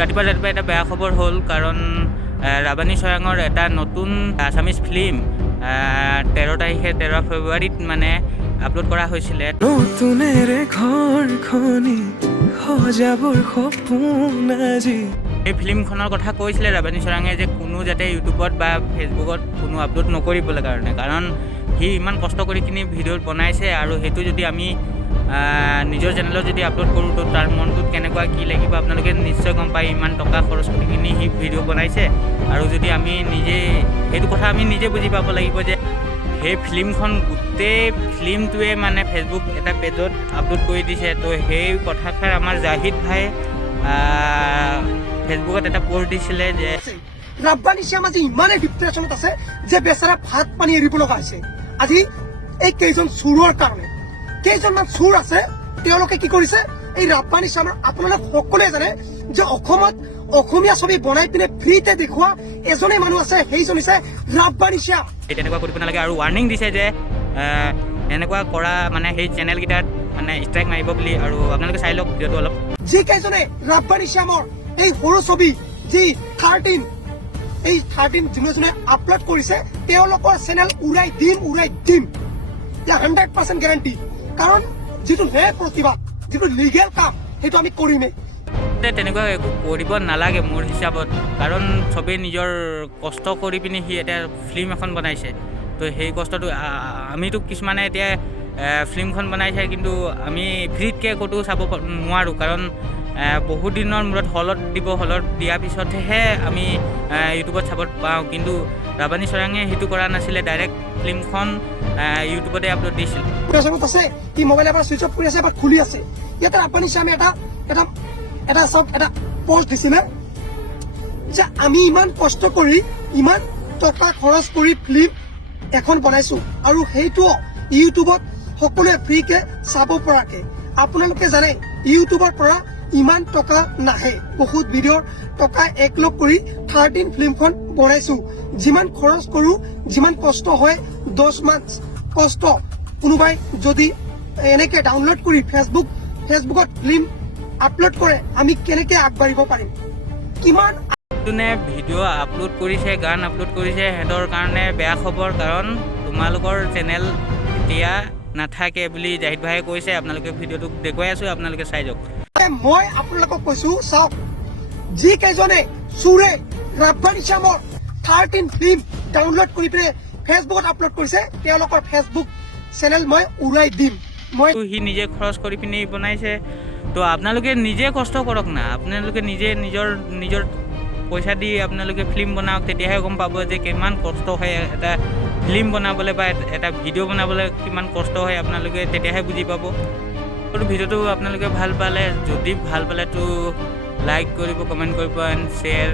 ৰাতিপুৱা এটা বেয়া খবৰ হ'ল, কাৰণ ৰাবানী চয়াঙৰ এটা নতুন আছামিজ ফিল্ম 13 ফেব্ৰুৱাৰীত মানে আপলোড কৰা হৈছিলে। নতুনেৰে ঘৰখনি সজাবৰ সপোন আজি। এই ফিল্মখনৰ কথা কৈছিলে ৰাবানী চয়াঙে যে কোনো যাতে ইউটিউবত বা ফেচবুকত কোনো আপলোড নকৰিবলৈ কাৰণে, কাৰণ সি ইমান কষ্ট কৰি কিনি ভিডিঅ' বনাইছে, আৰু সেইটো যদি আমি নিজৰ চেনেলত যদি আপলোড কৰোঁ তো তাৰ মনটোত কেনেকুৱা কি লাগিব আপোনালোকে নিশ্চয় গম পায়। ইমান টকা খৰচ কৰি কিনি সি ভিডিঅ' বনাইছে, আৰু যদি আমি নিজে সেইটো কথা আমি নিজে বুজি পাব লাগিব যে সেই ফিল্মখন গোটেই ফিল্মটোৱে মানে ফেচবুক এটা পেজত আপলোড কৰি দিছে। তো সেই কথাষাৰ আমাৰ জাহিদ ভাই ফেচবুকত এটা পষ্ট দিছিলে যে ৰাব্বানী শ্যাম আজি ইমানেই ডিপ্ৰেশ্যনত আছে যে বেচাৰা ভাত পানী এৰিব লগা হৈছে। আজি এই কেইজন চোৰৰ কাৰণে, কেইজনমান চোৰ আছে, তেওঁলোকে কি কৰিছে, এই ৰাব্বানী শ্যামৰ, আপোনালোক সকলোৱে জানে যে অসমত অসমীয়া ছবি বনাই পিনে ফ্ৰীতে দেখুওৱা এজনেই মানুহ আছে, সেইজন হৈছে ৰাব্বানী শ্যাম। তেনেকুৱা কৰিব নালাগে, আৰু ৱাৰ্ণিং দিছে যে এনেকুৱা কৰা মানে সেই চেনেলকেইটাত মানে ষ্ট্ৰাইক মাৰিব বুলি। আৰু আপোনালোকে চাই লওক ভিডিঅ'টো অলপ। যিকেইজনে ৰাব্বানী শ্যামৰ এই সৰু ছবি যি 13 যোনে আপলোড কৰিছে, তেওঁলোকৰ চেনেল উৰাই দিম। ইয়াৰ 100% গেৰাণ্টি, কাৰণ যিটো হে প্ৰতিবাদ, যিটো লিগেল কাম, সেইটো আমি কৰিমেই। তেনেকুৱা একো কৰিব নালাগে মোৰ হিচাপত, কাৰণ চবেই নিজৰ কষ্ট কৰি পিনি সি এতিয়া ফিল্ম এখন বনাইছে। তো সেই কষ্টটো আমিতো কিছুমানে এতিয়া ফিল্মখন বনাইছে, কিন্তু আমি ফ্ৰীতকৈ ক'তো চাব নোৱাৰোঁ, কাৰণ বহুত দিনৰ মূৰত হলত দিব, হলত দিয়াৰ পিছতহে আমি ইউটিউবত চাব পাওঁ। কিন্তু ৰাবানী চয়াঙে সেইটো কৰা নাছিলে, ডাইৰেক্ট ফিল্মখন ইউটিউবতে আপলোড দিছিল। আছে কি মোবাইল এবাৰ ছুইচ অফ কৰি আছে, এবাৰ খুলি আছে। ইয়াতে ৰাব্বানী শ্যামে এটা পোষ্ট দিছিলে যে আমি ইমান কষ্ট কৰি, ইমান টকা খৰচ কৰি ফিল্ম এখন বনাইছো, আৰু সেইটো ইউটিউবত সকলোৱে ফ্ৰীকে চাব পৰাকে। আপোনালোকে জানে ইউটিউবৰ পৰা ইমান টকা নাহে, বহুত ভিডিঅ'ৰ টকা একলগ কৰি 13 ফিল্মখন বনাইছো। যিমান খৰচ কৰো, যিমান কষ্ট হয়, 10 মান্থ কষ্ট কোনোবাই যদি এনেকে ডাউনলোড কৰি ফেচবুকত ফিল্ম আপলোড কৰে, আমি কেনেকে আগবাঢ়িব পাৰিম? কিমান যোনে ভিডিঅ' আপলোড কৰিছে, গান আপলোড কৰিছে, সিহঁতৰ কাৰণে বেয়া খবৰ, কাৰণ তোমালোকৰ চেনেল এতিয়া নাথাকে বুলি জাহিদ ভাইয়ে কৈছে। আপোনালোকে ভিডিঅ'টো দেখুৱাই আছোঁ, আপোনালোকে চাই যাওক। মই আপোনালোকক কৈছো, চাওক, যিকেইজনে চোৰে ৰাব্বানী শ্যামৰ 13 ফিল্ম ডাউনলোড কৰি পিনে ফেচবুকত আপলোড কৰিছে, তেওঁলোকৰ ফেচবুক চেনেল মই উৰাই দিম। সি নিজে খৰচ কৰি পিনি বনাইছে, তো আপোনালোকে নিজে কষ্ট কৰক না, আপোনালোকে নিজে নিজৰ পইচা দি আপোনালোকে ফিল্ম বনাওক, তেতিয়াহে গম পাব যে কিমান কষ্ট হয় এটা ফিল্ম বনাবলৈ বা এটা ভিডিঅ' বনাবলৈ কিমান কষ্ট হয়। আপোনালোকে তেতিয়াহে বুজি পাব। আৰু ভিডিঅ'টো আপোনালোকে ভাল পালে, যদি ভাল পালে তো লাইক কৰিব, কমেণ্ট কৰিব এণ্ড শ্বেয়াৰ।